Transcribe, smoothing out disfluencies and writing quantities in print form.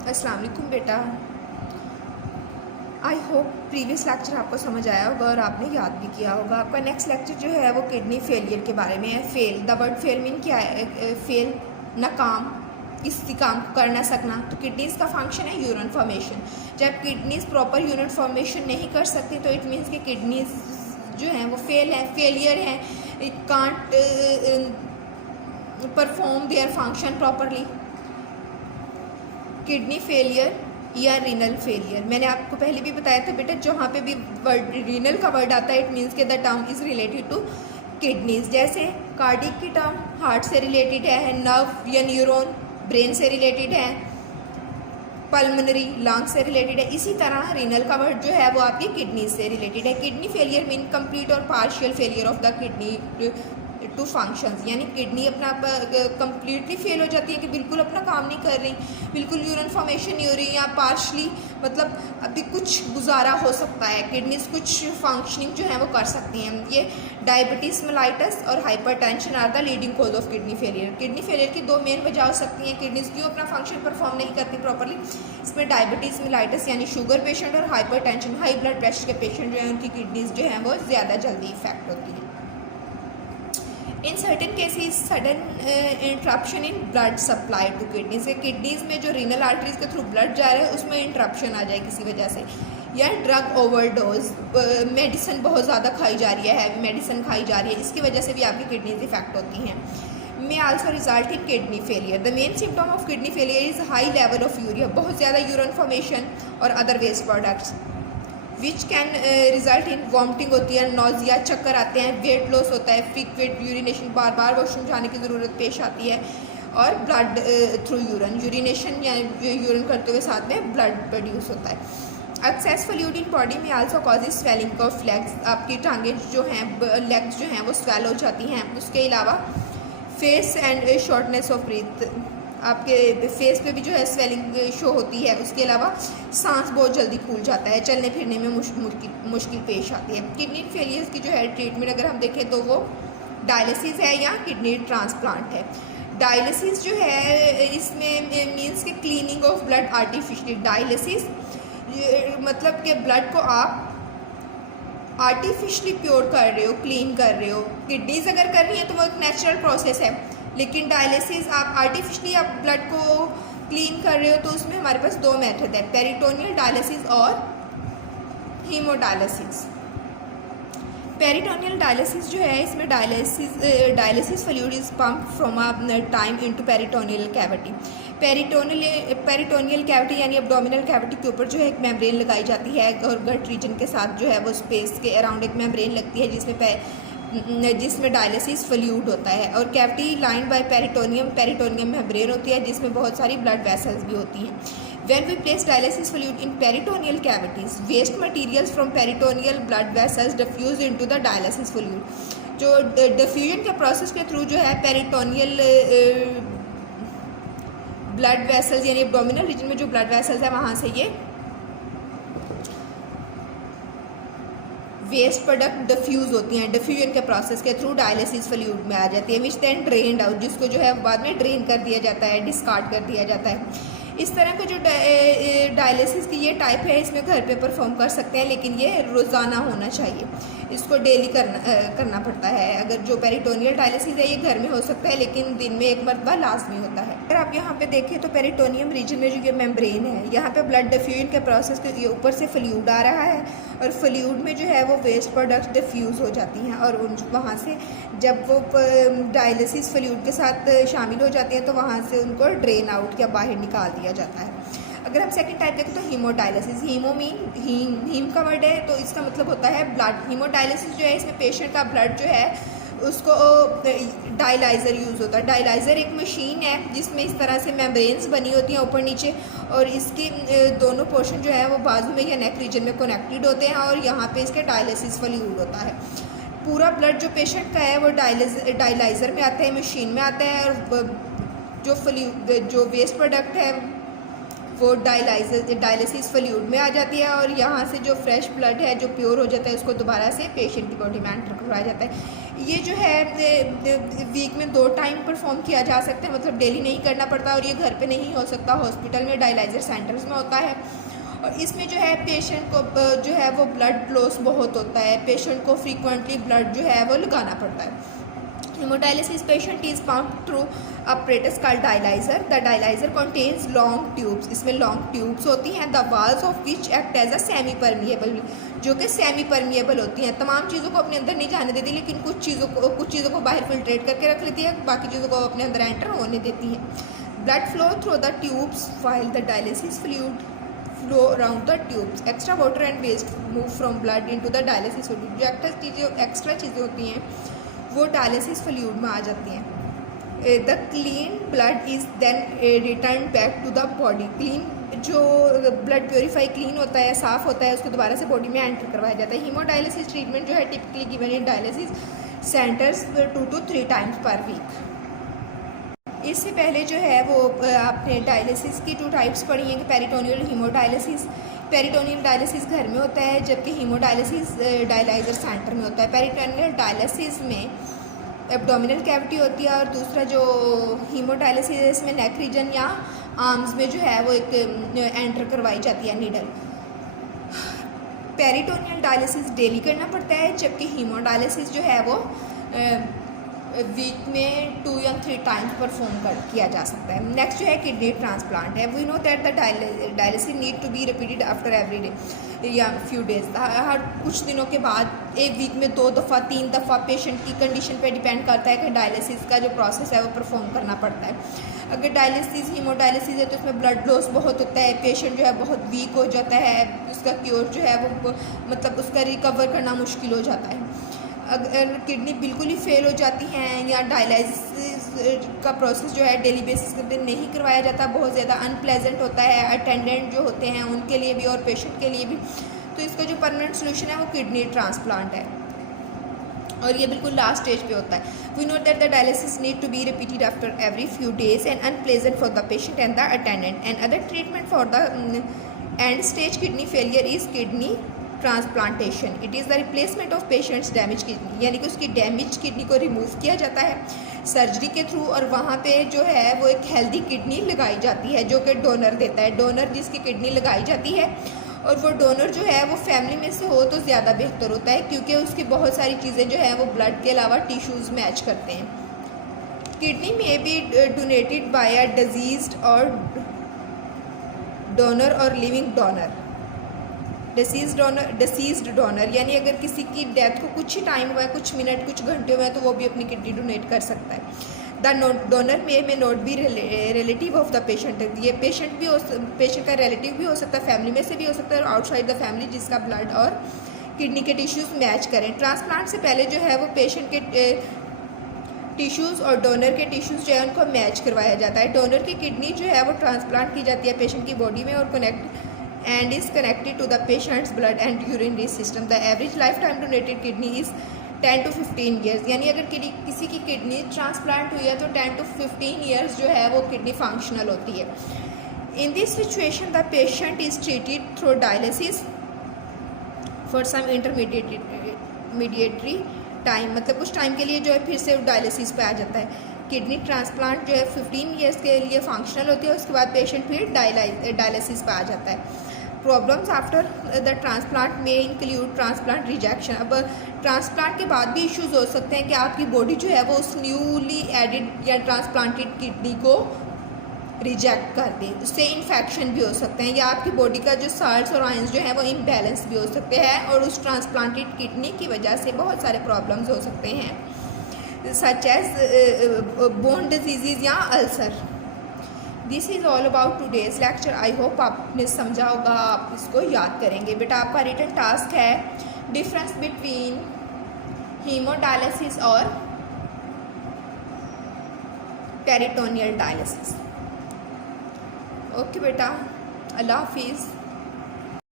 अस्सलाम वालेकुम बेटा। आई होप प्रीवियस लेक्चर आपको समझ आया होगा और आपने याद भी किया होगा। आपका नेक्स्ट लेक्चर जो है वो किडनी फेलियर के बारे में है। Fail, the word fail mean क्या है? फेल, नाकाम, किसी काम को कर ना सकना। तो किडनीज का फंक्शन है यूरिन फॉर्मेशन। जब किडनीज प्रॉपर यूरिन फॉर्मेशन नहीं कर सकती तो इट मीन्स कि किडनीज जो हैं वो फेल हैं, फेलियर हैं, it can't perform their function properly. Kidney failure या रीनल फेलियर, मैंने आपको पहले भी बताया था बेटा, जहाँ पे भी वर्ड रीनल का वर्ड आता है इट मीन्स के the term is related to kidneys. जैसे कार्डिक की टर्म हार्ट से रिलेटेड है, नर्व या न्यूरॉन ब्रेन से रिलेटेड है, पल्मोनरी लंग से रिलेटेड है। इसी तरह रीनल का वर्ड जो है वो आपकी किडनी से रिलेटेड है। किडनी फेलियर मीन कंप्लीट और partial failure of the kidney to functions, यानी किडनी अपना कंप्लीटली फेल हो जाती है कि बिल्कुल अपना काम नहीं कर रही, बिल्कुल यूरिन फॉर्मेशन नहीं हो रही, या पार्शली मतलब अभी कुछ गुजारा हो सकता है, किडनीज कुछ फंक्शनिंग जो है वो कर सकती हैं। ये डायबिटीज़ मेलाइटस और hypertension are the leading cause of kidney failure. Kidney failure की दो मेन वजह हो सकती हैं, किडनीज क्यों अपना फंक्शन परफॉर्म नहीं करती प्रॉपरली। इसमें डायबिटीज़ मेलाइटस यानी शुगर पेशेंट और हाइपरटेंशन हाई ब्लड प्रेशर के पेशेंट जो हैं उनकी किडनीज जो हैं वो ज़्यादा जल्दी इफेक्ट होती है। In certain cases sudden interruption in blood supply to kidneys, kidneys में जो रीनल आर्टरीज के थ्रू ब्लड जा रहा है उसमें इंटरप्शन आ जाए किसी वजह से, या ड्रग ओवरडोज, मेडिसिन बहुत ज़्यादा खाई जा रही है, हैवी मेडिसिन खाई जा रही है, इसकी वजह से भी आपकी किडनीज इफेक्ट होती हैं। May also result in kidney failure. The main symptom of kidney failure is high level of urea, बहुत ज़्यादा यूरिन फॉर्मेशन और other waste products which can result in vomiting होती है, नोजिया, चक्कर आते हैं, वेट लॉस होता है, फ्रीक्वेंट यूरिनेशन, बार बार वॉशरूम जाने की ज़रूरत पेश आती है, और ब्लड थ्रू यूरिनेशन या यूरिन करते हुए साथ में ब्लड प्रोड्यूस होता है। एक्सेस फ्लूइड इन बॉडी में also causes swelling of legs, आपकी टांगें जो हैं, लेग्स जो हैं वो स्वेल हो जाती हैं। उसके अलावा face and shortness of breath, आपके फेस पे भी जो है स्वेलिंग शो होती है। उसके अलावा सांस बहुत जल्दी फूल जाता है, चलने फिरने में मुश्किल पेश आती है। किडनी फेलियर्स की जो है ट्रीटमेंट अगर हम देखें तो वो डायलिसिस है या किडनी ट्रांसप्लांट है। डायलिसिस जो है इसमें मीन्स के cleaning of blood artificially. Dialysis मतलब कि ब्लड को आप आर्टिफिशियली प्योर कर रहे हो, क्लीन कर रहे हो। किडनीज अगर कर रही हैं तो वो एक नेचुरल प्रोसेस है, लेकिन डायलिसिस आप आर्टिफिशियली आप ब्लड को क्लीन कर रहे हो तो उसमें हमारे पास दो मेथड है, पेरिटोनियल डायलिसिस और हीमोडायलिसिस। पेरिटोनियल डायलिसिस जो है इसमें dialysis fluid is pump from a time into peritoneal cavity. Peritoneal cavity यानी एब्डोमिनल कैविटी के ऊपर जो है एक मेम्ब्रेन लगाई जाती है, और गट रीजन के साथ जो है वो स्पेस के अराउंड एक मेम्ब्रेन लगती है जिसमें डायलिसिस फ्लूइड होता है, और cavity line by peritoneum membrane होती है जिसमें बहुत सारी ब्लड वेसल्स भी होती हैं। When we place dialysis fluid in peritoneal cavities, waste materials from peritoneal blood vessels diffuse into the dialysis fluid। जो डिफ्यूजन के प्रोसेस के थ्रू जो है पेरिटोनियल ब्लड वेसल्स यानी एब्डोमिनल रीजन में जो ब्लड वेसल्स है वहाँ से ये वेस्ट प्रोडक्ट डिफ्यूज़ होती हैं, डिफ्यूजन के प्रोसेस के थ्रू डायलिसिस फ्लूइड में आ जाती है, विच देन ड्रेन्ड आउट, जिसको जो है बाद में ड्रेन कर दिया जाता है, डिस्कार्ड कर दिया जाता है। इस तरह का जो डायलिसिस की ये टाइप है इसमें घर पे परफॉर्म कर सकते हैं, लेकिन ये रोज़ाना होना चाहिए, इसको डेली करना पड़ता है। अगर जो पेरिटोनियल डायलिसिस है ये घर में हो सकता है, लेकिन दिन में एक मरतबा लाजमी होता है। अगर आप यहाँ पे देखें तो पेरिटोनियम रीजन में जो ये मेम्ब्रेन है, यहाँ पे ब्लड डिफ्यूजन के प्रोसेस के ऊपर से फ्लूइड आ रहा है, और फ्लूइड में जो है वो वेस्ट प्रोडक्ट्स डिफ्यूज़ हो जाती हैं, और वहाँ से जब वो डायलिसिस फ्लूइड के साथ शामिल हो जाती हैं तो वहाँ से उनको ड्रेन आउट या बाहर निकाल दिया जाता है। अगर हम सेकंड टाइप देखें तो हीमोडायलिसिस, हीमो मीन हीम का वर्ड है तो इसका मतलब होता है ब्लड। हीमोडायलिसिस जो है इसमें पेशेंट का ब्लड जो है उसको डायलाइज़र यूज़ होता है। डायलाइज़र एक मशीन है जिसमें इस तरह से मेम्ब्रेन्स बनी होती हैं ऊपर नीचे, और इसकी दोनों पोर्शन जो है वो बाजू में या नेक रीजन में कनेक्टेड होते हैं, और यहाँ पे इसके डायलिसिस फ्लूइड होता है। पूरा ब्लड जो पेशेंट का है वो डायलाइज़र में आता है, मशीन में आता है, और जो वेस्ट प्रोडक्ट है वो डायलिसिस फ्लूइड में आ जाती है, और यहाँ से जो फ्रेश ब्लड है जो प्योर हो जाता है उसको दोबारा से पेशेंट की बॉडी में एंटर करवाया जाता है। ये जो है वीक में 2 टाइम परफॉर्म किया जा सकता है, मतलब डेली नहीं करना पड़ता, और ये घर पे नहीं हो सकता, हॉस्पिटल में डायलाइजर सेंटर्स में होता है। और इसमें जो है पेशेंट को जो है वो ब्लड लॉस बहुत होता है, पेशेंट को फ्रीक्वेंटली ब्लड जो है वो लगाना पड़ता है। Hemodialysis patient is pumped through apparatus called dialyzer. The dialyzer contains long tubes. इसमें long tubes होती हैं, the walls of which act as a semi permeable, जो कि सेमी परमिएबल होती हैं। तमाम चीज़ों को अपने अंदर नहीं जाने देती, लेकिन कुछ चीज़ों को बाहर फिल्ट्रेट करके रख लेती है, बाकी चीज़ों को अपने अंदर एंटर होने देती हैं। Blood flow through the tubes while the dialysis fluid flow around the tubes. Extra water and waste move from blood into the dialysis fluid. जो एक्स्ट्रा चीज़ें होती हैं वो डायलिसिस फ्लूइड में आ जाती हैं। The clean blood is then return back to the body. Clean जो ब्लड प्योरीफाई क्लीन होता है, साफ़ होता है, उसको दोबारा से बॉडी में एंटर करवाया जाता है। हीमोडायलिसिस ट्रीटमेंट जो है typically given in dialysis centres 2 to 3 times per week। इससे पहले जो है वो आपने डायलिसिस की 2 टाइप्स पढ़ी हैं कि पेरिटोनियल हीमोडायलिसिस। पेरिटोनियल डायलिसिस घर में होता है, जबकि हीमोडायलिसिस डायलाइजर सेंटर में होता है। पेरिटोनियल डायलिसिस में एब्डोमिनल कैविटी होती है, और दूसरा जो हीमोडायलिसिस है इसमें नेक रीजन या आर्म्स में जो है वो एक एंटर करवाई जाती है नीडल। पेरिटोनियल डायलिसिस डेली करना पड़ता है, जबकि हीमोडायलिसिस जो है वो वीक में 2 या 3 टाइम्स परफॉर्म किया जा सकता है। नेक्स्ट जो है किडनी ट्रांसप्लांट है। We know that the dialysis need to be repeated after every day या फ्यू डेज। हर कुछ दिनों के बाद, एक वीक में 2 दफ़ा 3 दफ़ा, पेशेंट की कंडीशन पे डिपेंड करता है कि डायलिसिस का जो प्रोसेस है वो परफॉर्म करना पड़ता है। अगर डायलिसिस हीमोडायलिसिस है तो उसमें ब्लड लॉस बहुत होता है, पेशेंट जो है बहुत वीक हो जाता है, उसका क्योर जो है वो मतलब उसका रिकवर करना मुश्किल हो जाता है। अगर किडनी बिल्कुल ही फेल हो जाती हैं या डायलिसिस का प्रोसेस जो है डेली बेसिस पे नहीं करवाया जाता, बहुत ज़्यादा अनप्लेजेंट होता है अटेंडेंट जो होते हैं उनके लिए भी और पेशेंट के लिए भी, तो इसका जो परमानेंट सोल्यूशन है वो किडनी ट्रांसप्लांट है, और ये बिल्कुल लास्ट स्टेज पे होता है। We know that the dialysis need to be repeated after every few days and unpleasant for the patient and the attendant. And other treatment for the end stage kidney failure is kidney transplantation. It is the replacement of patient's damage kidney, यानी कि उसकी damage kidney को remove किया जाता है surgery के through, और वहाँ पे जो है वो एक हेल्दी किडनी लगाई जाती है जो कि डोनर देता है। डोनर जिसकी किडनी लगाई जाती है, और वो डोनर जो है वो फैमिली में से हो तो ज़्यादा बेहतर होता है, क्योंकि उसकी बहुत सारी चीज़ें जो है वो ब्लड के अलावा टिश्यूज़ मैच करते हैं। किडनी में बी डोनेटेड बाय अ डिजीज्ड और डोनर और लिविंग डोनर। डिसीज्ड डोनर यानी अगर किसी की डेथ को कुछ ही टाइम हुआ है, कुछ मिनट कुछ घंटे हुए हैं, तो वो भी अपनी किडनी डोनेट कर सकता है। द डोनर में not be relative of the patient. ये पेशेंट का रिलेटिव भी हो सकता है, फैमिली में से भी हो सकता है, और आउटसाइड द फैमिली जिसका ब्लड और किडनी के टिश्यूज़ मैच करें। ट्रांसप्लांट से पहले जो है वो पेशेंट के टिश्यूज़ और डोनर के टिश्यूज़ जो है उनको मैच करवाया जाता है। डोनर की किडनी जो है वो ट्रांसप्लांट की जाती है पेशेंट की बॉडी में और and is connected to the patient's blood and urinary system. The average lifetime donated kidney is 10 to 15 years। यानी अगर किसी की किडनी ट्रांसप्लांट हुई है तो 10 to 15 years जो है वो किडनी फंक्शनल होती है। In this situation the patient is treated through dialysis for some intermediary time, मतलब कुछ टाइम के लिए जो है फिर से डायलिसिस पे आ जाता है। किडनी ट्रांसप्लांट जो है 15 years के लिए फंक्शनल होती है, उसके बाद पेशेंट फिर डायलिसिस पे आ जाता है। प्रॉब्लम्स आफ्टर द ट्रांसप्लांट में इंक्लूड ट्रांसप्लांट रिजेक्शन। अब ट्रांसप्लांट के बाद भी इश्यूज हो सकते हैं कि आपकी बॉडी जो है वो उस न्यूली एडिड या ट्रांसप्लांटेड किडनी को रिजेक्ट कर दे, उससे इन्फेक्शन भी हो सकते हैं, या आपकी बॉडी का जो साल्ट्स और आयंस जो है वो इम्बैलेंस भी हो सकते हैं, और उस ट्रांसप्लांटेड किडनी की वजह से बहुत सारे प्रॉब्लम्स हो सकते हैं, सच एज बोन डिजीज़ या ulcer. This is all about today's lecture. I hope आपने समझा होगा, आप इसको याद करेंगे। बेटा आपका रिटन टास्क है डिफरेंस बिटवीन हीमोडायलिसिस और पेरिटोनियल डायलिसिस। ओके बेटा, अल्लाह हाफिज़।